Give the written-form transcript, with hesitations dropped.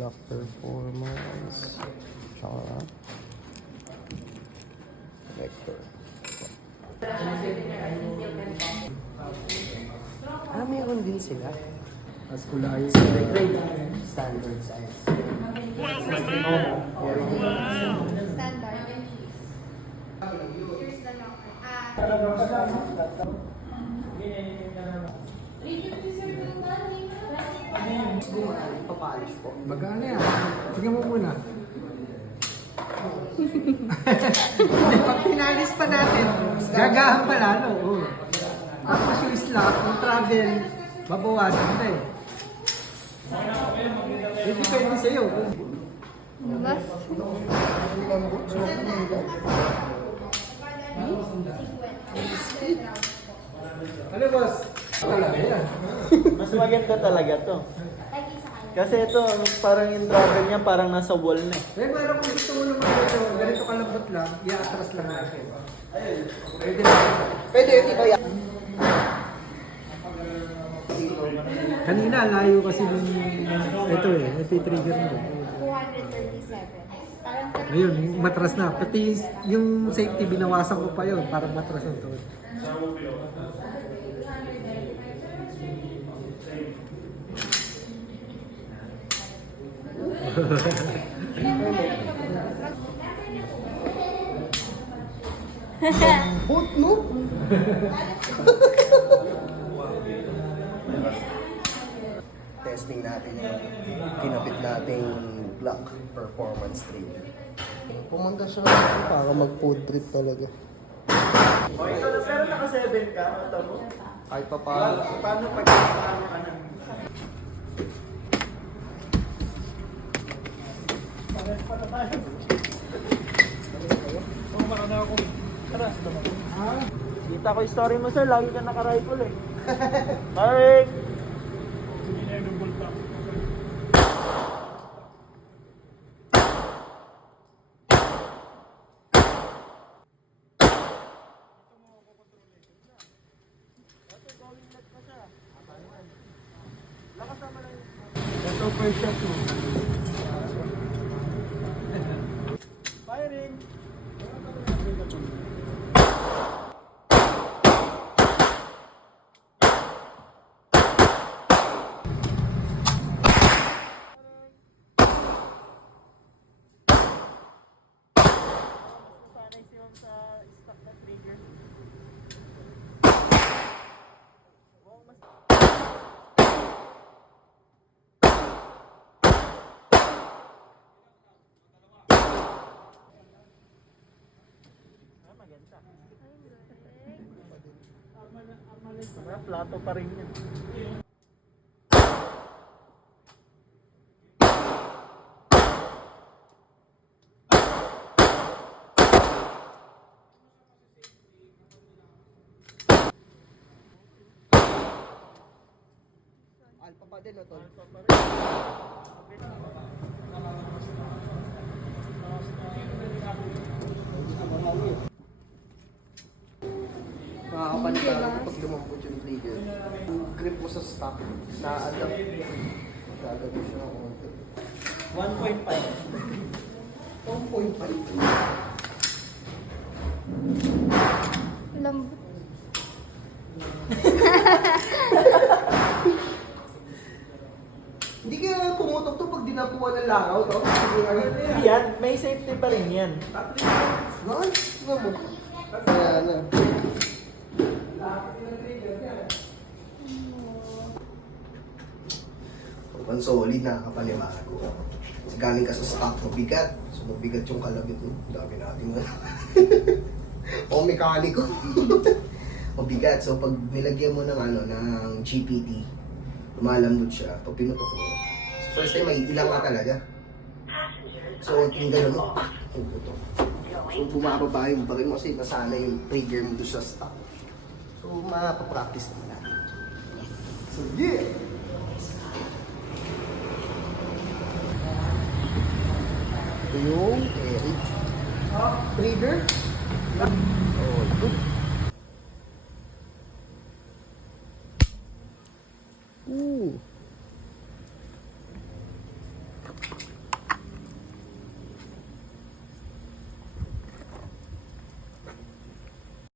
Black Performance. Tsaka Vector. Meron din sila. Mas kulayos sila. Standard size. Standard. Papaalish po. Magkano yan? Tignan mo muna. Hindi, pag pinalis pa natin, gagahan pa lalo. Oh. Tapos yung slot, yung travel, babawasan na eh. Hindi pwede sa'yo. Mas. Ano boss? Talaga yan. Mas maganda talaga to. Kasi ito, parang yung travel niya parang nasa wall na eh. Eh, pero kung gusto mo naman ganito kalambot lang, i-atras lang natin. Pwede na. Pwede, di ba yan? Kanina, layo kasi nung ito eh, nati-trigger mo. 237. Parang Ayun, matras na. Pati yung safety, binawasan ko pa yun para matras ang to. Boot, no? Testing natin yung kinapit nating Black Performance trigger. Pumangga siya para mag-food trip talaga. O ito na, pero naka 7 ka, ito mo. Kahit pa paano. Paano pag paano ka na? Kita ko yung story mo sir, lagi ka naka-rifle eh. Tarik! Ito first shot mo. Firing! Sanay siya sa stock na trigger. Wow, mas... maganda. Plato pa rin yan. Alpha pa din, o tol? Makakapanibago kapag lumambot yung trigger. Yung grip mo sa stock, na-adapt. Gagawin siya ng konti. 1.5. 1.5. lambot. Hindi ka pumutok to pag dinapuan ng langaw to. Yan, may safety pa rin yan. Nice! Nga mo. Kaya na. Pag solid na kapanibago. Kasi galing ka sa stock, mabigat. So mabigat yung kalabit mo. Dami natin mo. O mekaniko. Mabigat. So pag nilagyan mo ng ano, ng GPT, lumalambot siya. Pag pinutok mo. So first time, may ilang ka talaga. So yung gano'n mo, puputok. So bumababa yung baril mo kasi nasana yung trigger mo doon sa stock. So mapapractice naman natin. So yeah! Ito yung Eric. Trigger.